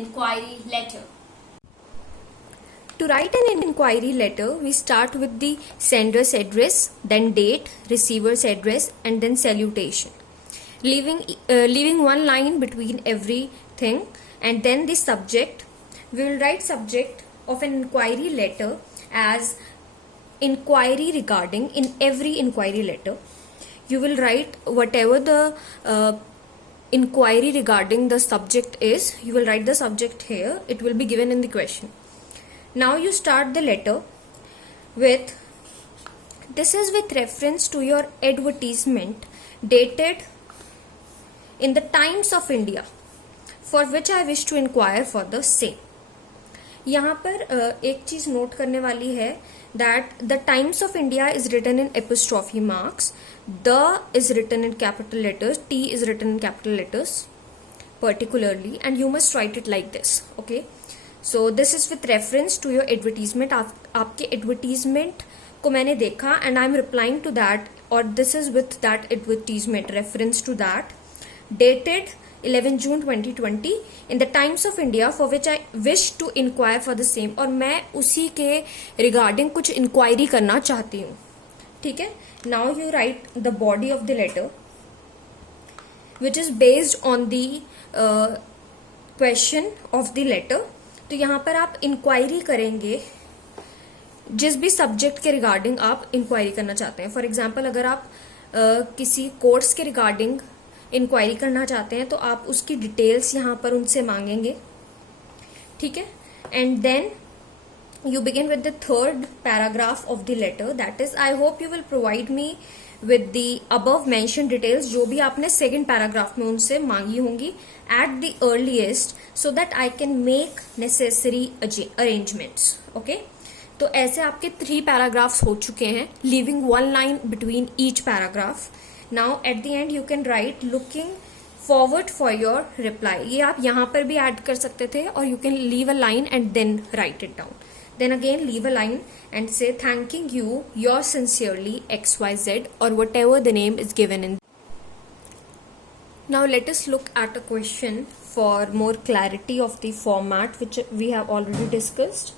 inquiry letter. To write an inquiry letter, we start with the sender's address, then date, receiver's address, and then salutation, leaving one line between everything, and then the subject. We will write subject of an inquiry letter as inquiry regarding. In every inquiry letter, you will write whatever the inquiry regarding the subject is. You will write the subject here. It will be given in the question. Now you start the letter with, this is with reference to your advertisement dated in the Times of India for which I wish to inquire for the same. यहाँ पर एक चीज note करने वाली है that the Times of India is written in apostrophe marks, the is written in capital letters, T is written in capital letters particularly, and you must write it like this. Okay, so this is with reference to your advertisement. आपके advertisement को मैंने देखा and I am replying to that, or this is with that advertisement, reference to that, dated 11 June 2020 in the Times of India for which I wish to inquire for the same. और मैं उसी के regarding कुछ inquiry करना चाहती हूँ. ठीक है. Now you write the body of the letter which is based on the question of the letter. तो यहाँ पर आप इंक्वायरी करेंगे जिस भी सब्जेक्ट के रिगार्डिंग आप इंक्वायरी करना चाहते हैं. फॉर एग्जाम्पल अगर आप किसी कोर्स के रिगार्डिंग इंक्वायरी करना चाहते हैं तो आप उसकी डिटेल्स यहाँ पर उनसे मांगेंगे. ठीक है. And then you begin with the third paragraph of the letter, that is, I hope you will provide me with the above mentioned details जो भी आपने second paragraph में उनसे मांगी होंगी at the earliest so that I can make necessary arrangements. Okay, तो ऐसे आपके 3 paragraphs हो चुके हैं, leaving one line between each paragraph. Now at the end you can write looking forward for your reply. ये आप यहाँ पर भी add कर सकते थे, और you can leave a line and then write it down. Then again leave a line and say thanking you, yours sincerely XYZ, or whatever the name is given in. Now let us look at a question for more clarity of the format which we have already discussed.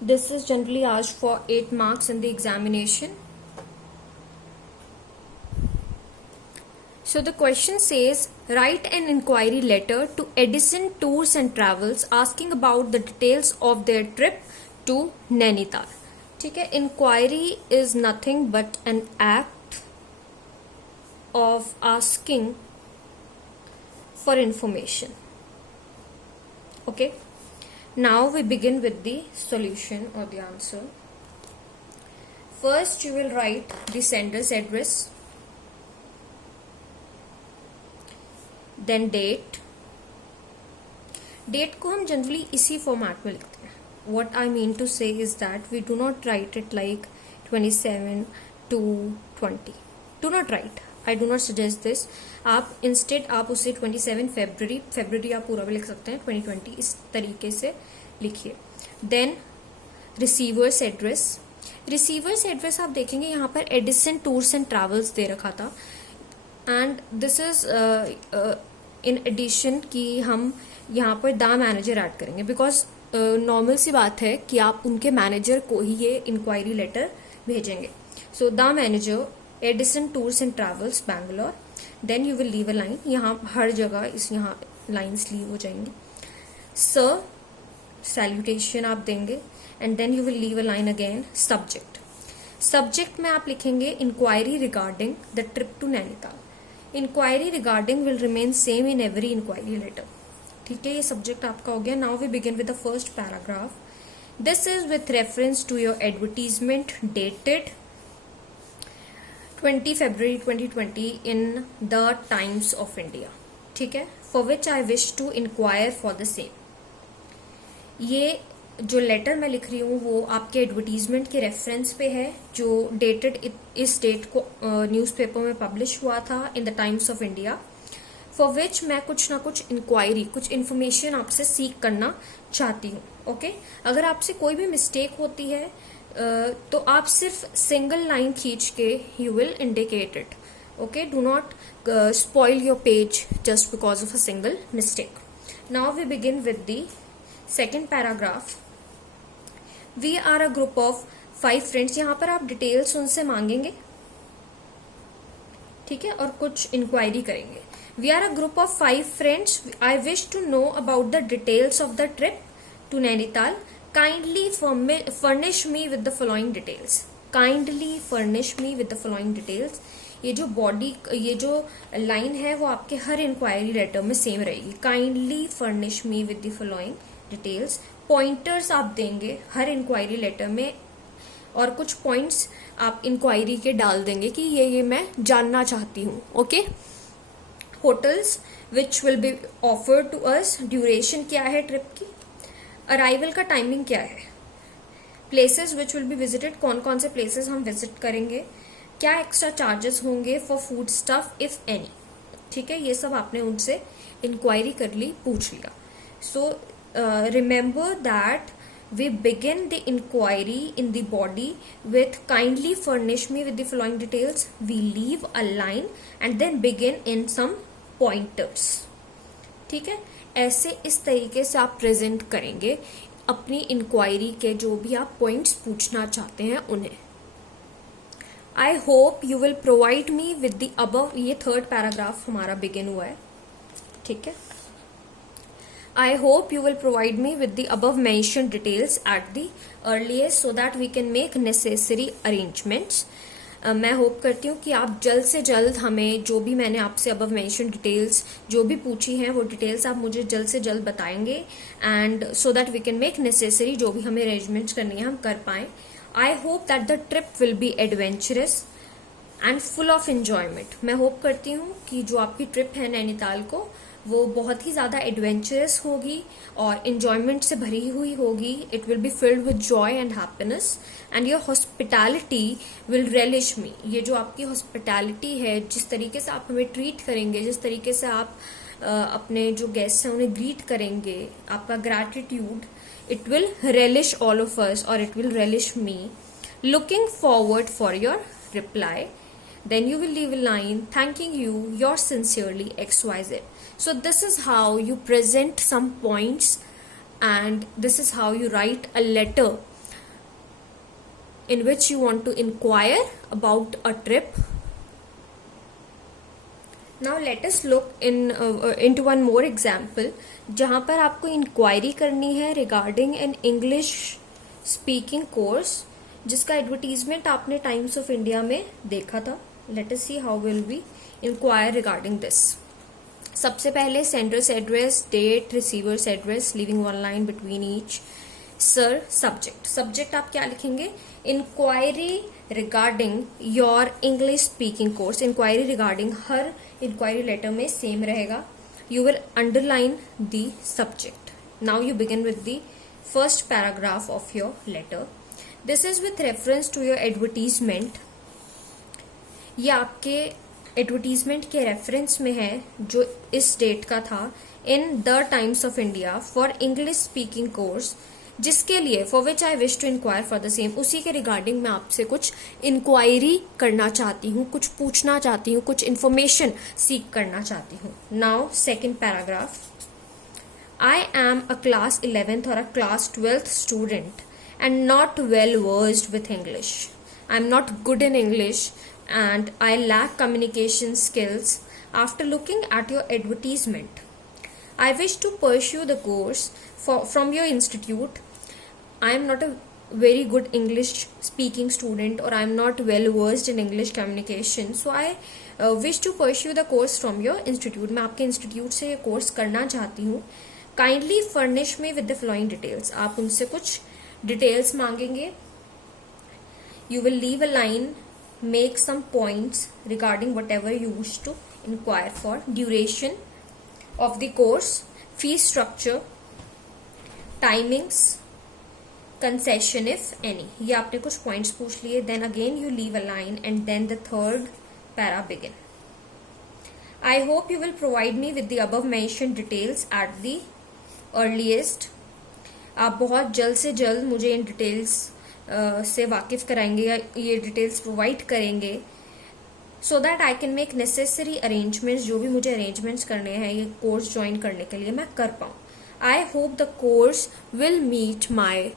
This is generally asked for 8 marks in the examination. So the question says, write an inquiry letter to Edison Tours and Travels asking about the details of their trip to Nainital. ठीक है. Inquiry is nothing but an act of asking for information. Okay. Now we begin with the solution or the answer. First you will write the sender's address, then date. Date को हम generally इसी format में लिखते हैं. What I mean to say is that we do not write it like 27 to 20. Do not write. I do not suggest this. आप instead आप उसे 27 February आप पूरा भी लिख सकते हैं, 2020 इस तरीके से लिखिए. Then receiver's address. Receiver's address आप देखेंगे यहाँ पर Edison Tours and Travels दे रखा था, and this is in addition कि हम यहाँ पर द मैनेजर ऐड करेंगे, बिकॉज नॉर्मल सी बात है कि आप उनके मैनेजर को ही ये इंक्वायरी लेटर भेजेंगे. So the manager Edison tours and travels Bangalore. Then you will leave a line. यहाँ हर जगह इस यहाँ लाइन्स लीव हो जाएंगी. सर सैल्यूटेशन आप देंगे, and then you will leave a line again. Subject में आप लिखेंगे inquiry regarding the trip to Nainital. Inquiry regarding will remain same in every inquiry letter. ठीक है, ये सब्जेक्ट आपका हो गया. Now we begin with the first paragraph. This is with reference to your advertisement dated 20 February 2020 in the Times of India. ठीक है, for which I wish to inquire for the same. ये जो letter मैं लिख रही हूँ वो आपके एडवर्टीजमेंट के रेफरेंस पे है, जो डेटेड इस डेट को न्यूज़पेपर में पब्लिश हुआ था in the Times of India, for which मैं कुछ ना कुछ इंक्वायरी, कुछ इन्फॉर्मेशन आपसे सीख करना चाहती हूँ. ओके, अगर आपसे कोई भी मिस्टेक होती है तो आप सिर्फ सिंगल लाइन खींच के you will indicate it. Okay, do not spoil your page just because of a single mistake. Now we begin with the second paragraph, we are a group of 5 friends. यहाँ पर आप details उनसे मांगेंगे, ठीक है, और कुछ इंक्वायरी करेंगे। We are a group of 5 friends, I wish to know about the details of the trip to Nainital, kindly furnish me with the following details. Kindly furnish me with the following details. ये जो line है वो आपके हर inquiry letter में same रहेगी। Kindly furnish me with the following details. Pointers आप देंगे हर इंक्वायरी लेटर में, और कुछ पॉइंट्स आप इंक्वायरी के डाल देंगे कि ये मैं जानना चाहती हूँ। Okay. Hotels which will be offered to us, duration क्या है ट्रिप की, अराइवल का टाइमिंग क्या है, places which will be visited, कौन कौन से प्लेसेस हम विजिट करेंगे, क्या एक्स्ट्रा चार्जेस होंगे for food stuff if any. ठीक है, ये सब आपने उनसे इंक्वायरी कर ली, पूछ लिया। So remember that we begin the inquiry in the body with kindly furnish me with the following details. We leave a line and then begin in some pointers. ठीक है, ऐसे इस तरीके से आप प्रेजेंट करेंगे अपनी इंक्वायरी के जो भी आप पॉइंट्स पूछना चाहते हैं उन्हें। I hope you will provide me with the above, ये थर्ड पैराग्राफ हमारा बिगिन हुआ है। ठीक है, I hope you will provide me with the above mentioned details at the earliest so that we can make necessary arrangements. मैं hope करती हूँ कि आप जल्द से जल्द हमें जो भी मैंने आपसे अबव मेंशन डिटेल्स जो भी पूछी हैं वो डिटेल्स आप मुझे जल्द से जल्द बताएंगे, and so that we can make necessary जो भी हमें अरेंजमेंट्स करनी है हम कर पाएँ। I hope that the trip will be adventurous and full of enjoyment. मैं होप करती हूँ कि जो आपकी ट्रिप है नैनीताल को वो बहुत ही ज़्यादा एडवेंचरस होगी और इन्जॉयमेंट से भरी हुई होगी। It will be filled with joy and happiness and your hospitality will relish me. ये जो आपकी हॉस्पिटैलिटी है, जिस तरीके से आप हमें ट्रीट करेंगे, जिस तरीके से आप अपने जो गेस्ट हैं उन्हें ग्रीट करेंगे, आपका gratitude, it will relish all of us और it will relish me. Looking forward for your reply. Then you will leave a line thanking you, yours sincerely, XYZ. So this is how you present some points and this is how you write a letter in which you want to inquire about a trip. Now let us look into one more example जहाँ पर आपको inquiry करनी है regarding an English speaking course जिसका advertisement आपने times of India में देखा था। Let us see how will we inquire regarding this. सबसे पहले sender's address, date, receiver's address, leaving one line between each. Sir, subject आप क्या लिखेंगे? Inquiry regarding your English speaking course. Inquiry regarding हर inquiry letter में same रहेगा। You will underline the subject. Now you begin with the first paragraph of your letter. This is with reference to your advertisement. ये आपके advertisement के reference में है जो इस डेट का था, in the Times of India for English speaking course, जिसके लिए for which I wish to inquire for the same. उसी के रिगार्डिंग मैं आपसे कुछ इंक्वायरी करना चाहती हूँ, कुछ पूछना चाहती हूँ, कुछ इन्फॉर्मेशन सीख करना चाहती हूँ। Now second paragraph. I am a class 11th और अ class 12th student and not well versed with English. I am not good in English and I lack communication skills. After looking at your advertisement, I wish to pursue the course from your institute. I am not a very good English speaking student or I am not well versed in English communication. So I wish to pursue the course from your institute. मैं आपके institute से ये course करना चाहती हूँ। Kindly furnish me with the following details. आप उनसे कुछ details मांगेंगे। You will leave a line. Make some points regarding whatever you wish to inquire for. Duration of the course, fee structure, timings, concession if any. ये आपने कुछ points पूछ लिए. Then again you leave a line and then the third para begin. I hope you will provide me with the above mentioned details at the earliest. आप बहुत जल्द से जल्द मुझे इन डिटेल्स से वाकिफ कराएंगे या ये डिटेल्स प्रोवाइड करेंगे so that I can make necessary arrangements. जो भी मुझे अरेंजमेंट्स करने हैं ये कोर्स ज्वाइन करने के लिए मैं कर पाऊँ। I hope the course will meet my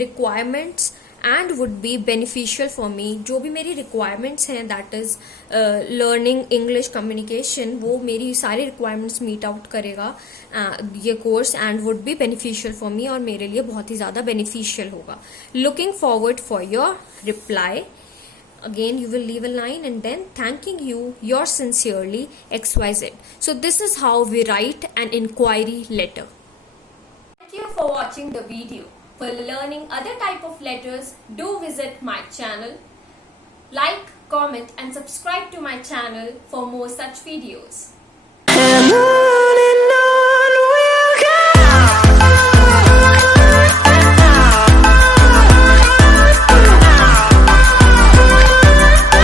requirements and would be beneficial for me. जो भी मेरी requirements हैं, that is learning English communication, वो मेरी सारी requirements meet out करेगा ये course and would be beneficial for me और मेरे लिए बहुत ही ज़्यादा beneficial होगा. Looking forward for your reply. Again, you will leave a line and then thanking you, yours sincerely, XYZ. So this is how we write an inquiry letter. Thank you for watching the video. For learning other type of letters, do visit my channel. Like, comment and subscribe to my channel for more such videos.